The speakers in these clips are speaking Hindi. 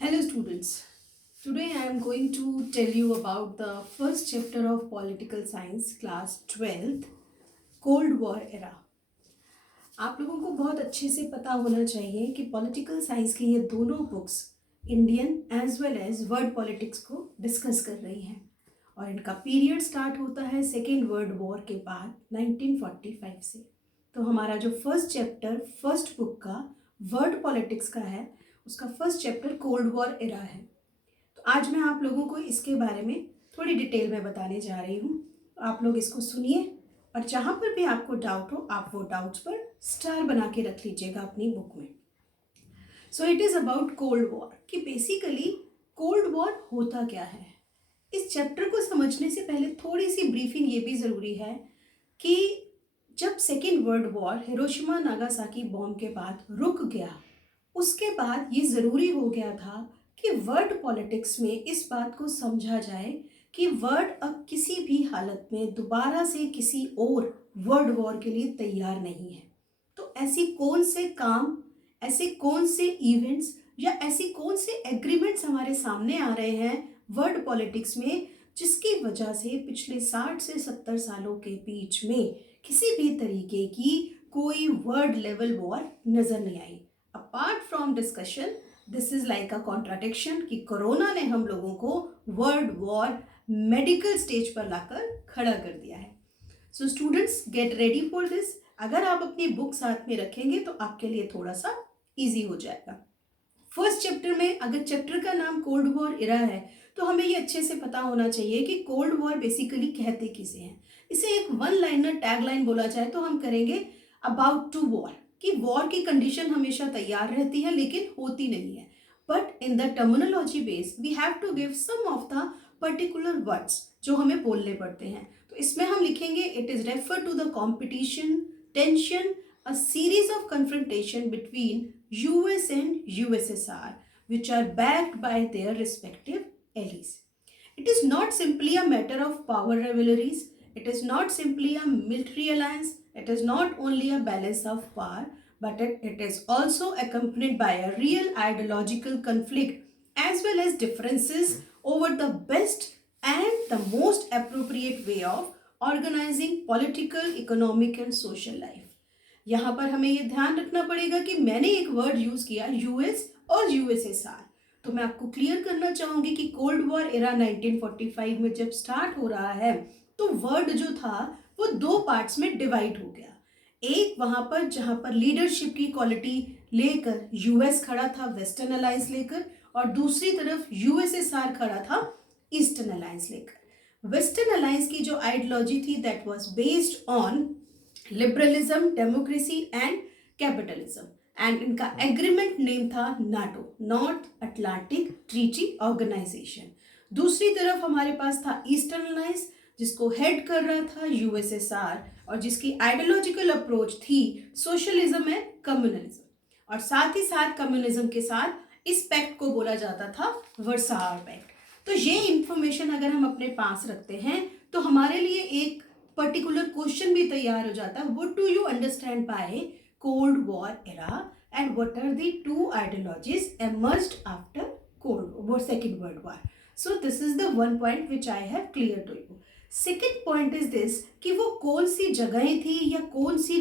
Hello students. Today I am going to tell you about the first chapter of political science class 12th Cold War era. आप लोगों को बहुत अच्छे से पता होना चाहिए कि पॉलिटिकल साइंस की ये दोनों books Indian as well as world politics को डिस्कस कर रही हैं और इनका पीरियड स्टार्ट होता है सेकेंड वर्ल्ड वॉर के बाद 1945 से। तो हमारा जो फर्स्ट चैप्टर फर्स्ट बुक का वर्ल्ड पॉलिटिक्स का है उसका first chapter cold war era है। तो आज मैं आप लोगों को इसके बारे में थोड़ी डिटेल में बताने जा रही हूँ। आप लोग इसको सुनिए और जहाँ पर भी आपको डाउट हो आप वो डाउट्स पर स्टार बना के रख लीजिएगा अपनी बुक में। So it is about cold war कि बेसिकली कोल्ड वॉर होता क्या है। इस चैप्टर को समझने से पहले थोड़ी सी ब्रीफिंग ये भी ज़रूरी है कि जब second world war Hiroshima Nagasaki bomb के बाद रुक गया उसके बाद ये ज़रूरी हो गया था कि वर्ल्ड पॉलिटिक्स में इस बात को समझा जाए कि वर्ल्ड अब किसी भी हालत में दोबारा से किसी और वर्ल्ड वॉर के लिए तैयार नहीं है। तो ऐसी कौन से काम, ऐसे कौन से इवेंट्स या ऐसी कौन से एग्रीमेंट्स हमारे सामने आ रहे हैं वर्ल्ड पॉलिटिक्स में जिसकी वजह से पिछले 60 से 70 सालों के बीच में किसी भी तरीके की कोई वर्ल्ड लेवल वॉर नज़र नहीं आई। Apart from discussion this is like a contradiction कि कोरोना ने हम लोगों को वर्ल्ड वॉर मेडिकल स्टेज पर लाकर खड़ा कर दिया है। So students get ready for this. अगर आप अपनी बुक साथ में रखेंगे तो आपके लिए थोड़ा सा इजी हो जाएगा। फर्स्ट चैप्टर में अगर चैप्टर का नाम कोल्ड वॉर इरा है तो हमें ये अच्छे से पता होना चाहिए कि कोल्ड वॉर बेसिकली कहते किसे हैं। इसे एक वन लाइनर टैग लाइन बोला जाए तो हम करेंगे अबाउट टू वॉर, कि वॉर की कंडीशन हमेशा तैयार रहती है लेकिन होती नहीं है। But in the terminology base we have to give some of the particular words जो हमें बोलने पड़ते हैं। तो इसमें हम लिखेंगे it is refer to the competition, tension, a series of confrontation between US and USSR which are backed by their respective allies. It is not simply a matter of power rivalries, it is not simply a military alliance, it is not only a balance of power, but it is also accompanied by a real ideological conflict as well as differences over the best and the most appropriate way of organizing political, economic and social life. यहाँ पर हमें ये ध्यान रखना पड़ेगा कि मैंने एक वर्ड यूज किया यूएस और यूएसएसआर। तो मैं आपको क्लियर करना चाहूंगी कि कोल्ड वॉर एरा 1945 में जब स्टार्ट हो रहा है तो वर्ड जो था वो दो पार्ट्स में डिवाइड हो गया। एक वहां पर जहां पर लीडरशिप की क्वालिटी लेकर यूएस खड़ा था वेस्टर्न अलायंस लेकर, और दूसरी तरफ यूएसएसआर खड़ा था ईस्टर्न अलायंस लेकर। वेस्टर्न अलायंस की जो आइडियोलॉजी थी that was based on liberalism, democracy and capitalism, and इनका एग्रीमेंट नेम था NATO, North Atlantic Treaty Organization. दूसरी तरफ हमारे पास था ईस्टर्न अलायंस जिसको हेड कर रहा था यूएसएसआर और जिसकी आइडियोलॉजिकल अप्रोच थी सोशलिज्म एंड कम्युनलिज्म, और साथ ही साथ कम्युनिज्म के साथ इस पैक्ट को बोला जाता था वर्साई पैक्ट। तो ये इंफॉर्मेशन अगर हम अपने पास रखते हैं तो हमारे लिए एक पर्टिकुलर क्वेश्चन भी तैयार हो जाता है। What do you understand by cold war era and what are the two ideologies emerged after cold war second world war. So this is the one point which I have clear to you. Second point is this कि वो कौन सी जगहें थी या कौन सी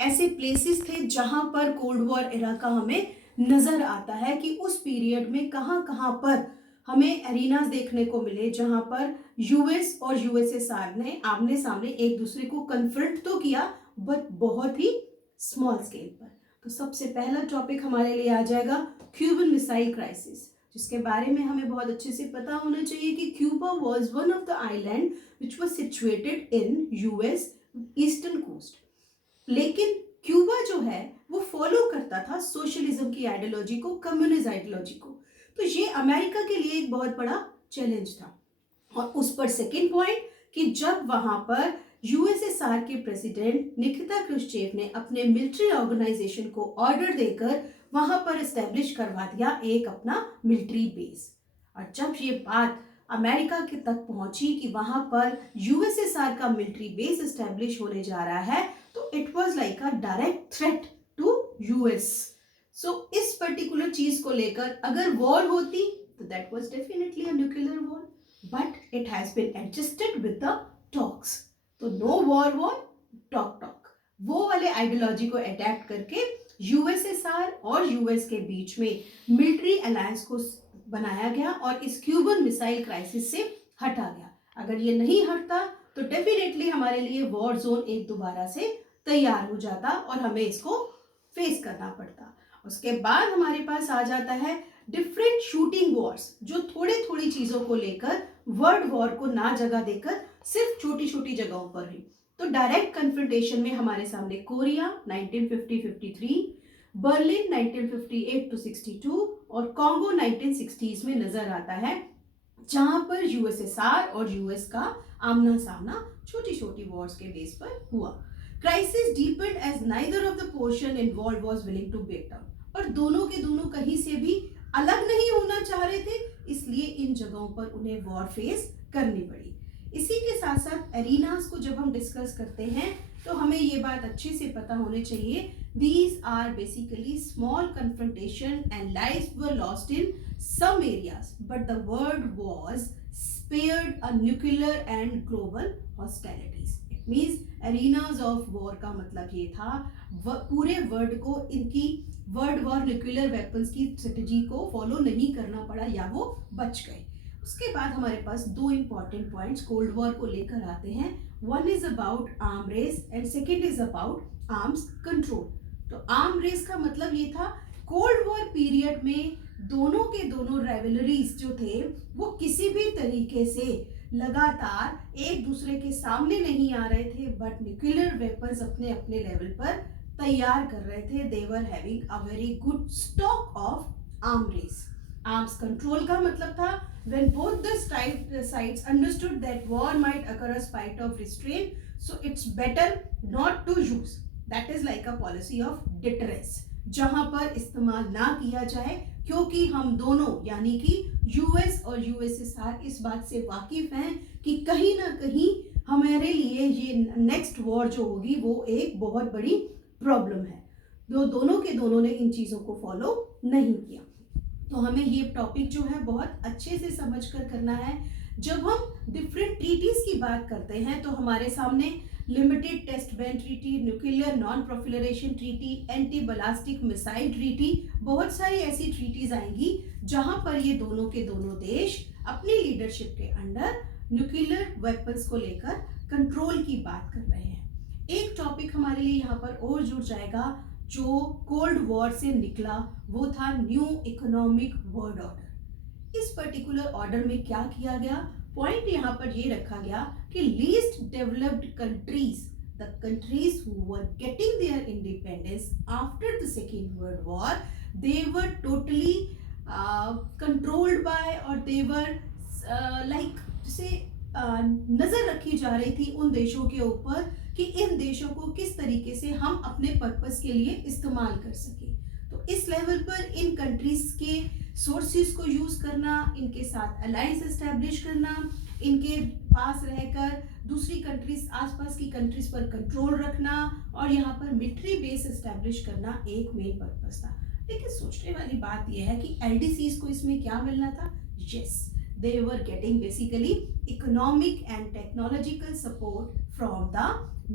ऐसे प्लेसेस थे जहां पर कोल्ड वॉर एरा का हमें नजर आता है कि उस पीरियड में कहाँ कहाँ पर हमें एरिनास देखने को मिले जहां पर यूएस और यूएसएसआर ने आमने सामने एक दूसरे को कन्फ्रंट तो किया बट बहुत ही स्मॉल स्केल पर। तो सबसे पहला टॉपिक हमारे लिए आ जाएगा क्यूबन मिसाइल क्राइसिस, जिसके बारे में हमें बहुत अच्छे से पता होना चाहिए कि Cuba was one of the island which was situated in US eastern coast. लेकिन क्यूबा जो है वो फॉलो करता था सोशलिज्म की आइडियोलॉजी को, कम्युनिस्ट आइडियोलॉजी को। तो ये अमेरिका के लिए एक बहुत बड़ा चैलेंज था। और उस पर सेकेंड पॉइंट कि जब वहां पर यूएसएसआर के प्रेसिडेंट निकिता क्रुश्चेव ने अपने मिलिट्री ऑर्गेनाइजेशन को ऑर्डर देकर वहां पर एस्टेब्लिश करवा दिया एक अपना मिलिट्री बेस। और जब ये बात अमेरिका के तक पहुंची कि वहां पर यूएसएसआर का मिलिट्री बेस एस्टेब्लिश होने जा रहा है तो it was like a direct threat to US. So इस पर्टिकुलर चीज को लेकर अगर वॉर होती तो that was definitely a nuclear war, but it has been adjusted with the talks. तो no war war, talk talk, वो वाले आइडियोलॉजी को अडेप्ट करके यूएसएसआर और यूएस के बीच में मिलिट्री अलायंस को बनाया गया और इस क्यूबन मिसाइल क्राइसिस से हटा गया। अगर ये नहीं हटता तो डेफिनेटली हमारे लिए वॉर जोन एक दोबारा से तैयार हो जाता और हमें इसको फेस करना पड़ता। उसके बाद हमारे पास आ जाता है डिफरेंट शूटिंग वॉर्स, जो थोड़ी थोड़ी चीजों को लेकर वर्ल्ड वॉर को ना जगह देकर सिर्फ छोटी छोटी जगहों पर हुई। तो डायरेक्ट कन्फ्रंटेशन में हमारे सामने कोरिया 1950-53, बर्लिन 1958-62 और कॉन्गो 1960s में नजर आता है, जहां पर यूएसएसआर और यूएस का आमना सामना छोटी छोटी वॉर्स के बेस पर हुआ। Crisis depend as neither of the portion involved was willing to back down, और दोनों के दोनों कहीं से भी अलग नहीं होना चाह रहे थे, इसलिए इन जगहों पर उन्हें वॉर फेस करनी पड़ी। इसी के साथ साथ एरिनास को जब हम डिस्कस करते हैं तो हमें ये बात अच्छे से पता होनी चाहिए, these are basically small confrontation and lives were lost in some areas, but the world was spared a nuclear and global hostilities. It means arenas of war का मतलब ये था पूरे वर्ल्ड को इनकी वर्ल्ड वॉर न्यूक्लियर वेपन्स की स्ट्रेटजी को फॉलो नहीं करना पड़ा या वो बच गए। उसके बाद हमारे पास दो इंपॉर्टेंट पॉइंट्स कोल्ड वॉर को लेकर आते हैं। One is about arm race and second is about arms control. तो आर्म रेस का मतलब ये था कोल्ड वॉर पीरियड में दोनों के दोनों राइवलरीज जो थे वो किसी भी तरीके से लगातार एक दूसरे के सामने नहीं आ रहे थे, बट न्यूक्लियर वेपन्स अपने अपने लेवल पर तैयार कर रहे थे। They were having a very good stock of arm race. Arms control का मतलब था when both the sides understood that war might occur as spite of restraint, so it's better not to use. That is like a policy of deterrence, जहां पर इस्तेमाल ना किया जाए, क्योंकि हम दोनों यानी कि यूएस और यूएसएसआर इस बात से वाकिफ हैं कि कहीं ना कहीं हमारे लिए ये नेक्स्ट वॉर जो होगी वो एक बहुत बड़ी प्रॉब्लम है। दोनों के दोनों ने इन चीज़ों को फॉलो नहीं किया। तो हमें ये टॉपिक जो है बहुत अच्छे से समझ कर करना है। जब हम डिफरेंट ट्रीटीज की बात करते हैं तो हमारे सामने limited test ban treaty, nuclear non proliferation treaty, anti ballistic missile treaty, बहुत सारी ऐसी ट्रीटीज आएंगी जहां पर ये दोनों के दोनों देश अपनी लीडरशिप के अंडर न्यूक्लियर वेपन्स को लेकर कंट्रोल की बात कर रहे हैं। एक टॉपिक हमारे लिए यहाँ पर और जुड़ जाएगा जो कोल्ड वॉर से निकला, वो था न्यू इकोनॉमिक वर्ल्ड ऑर्डर। इस पर्टिकुलर ऑर्डर में क्या किया गया, पॉइंट यहाँ पर ये रखा गया कि least developed countries, the countries who were getting their independence after the second world war, they were totally controlled by, और दे वर लाइक जैसे नजर रखी जा रही थी उन देशों के ऊपर कि इन देशों को किस तरीके से हम अपने पर्पस के लिए इस्तेमाल कर सके। तो इस लेवल पर इन कंट्रीज के सोर्सेज को यूज करना, इनके साथ अलायंस एस्टेब्लिश करना, इनके पास रहकर दूसरी कंट्रीज, आसपास की कंट्रीज पर कंट्रोल रखना और यहाँ पर मिलिट्री बेस एस्टेब्लिश करना एक मेन पर्पस था। लेकिन सोचने वाली बात यह है कि एलडीसीज को इसमें क्या मिलना था? Yes, they were getting basically economic and technological support from the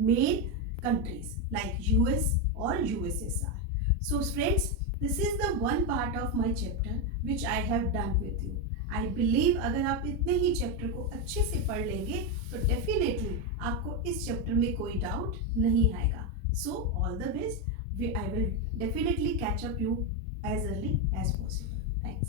main countries like US or USSR. So friends, this is the one part of my chapter which I have done with you. I believe अगर आप इतने ही चैप्टर को अच्छे से पढ़ लेंगे तो डेफिनेटली आपको इस चैप्टर में कोई डाउट नहीं आएगा। So all the best. I will definitely catch up you as early as possible. Thanks.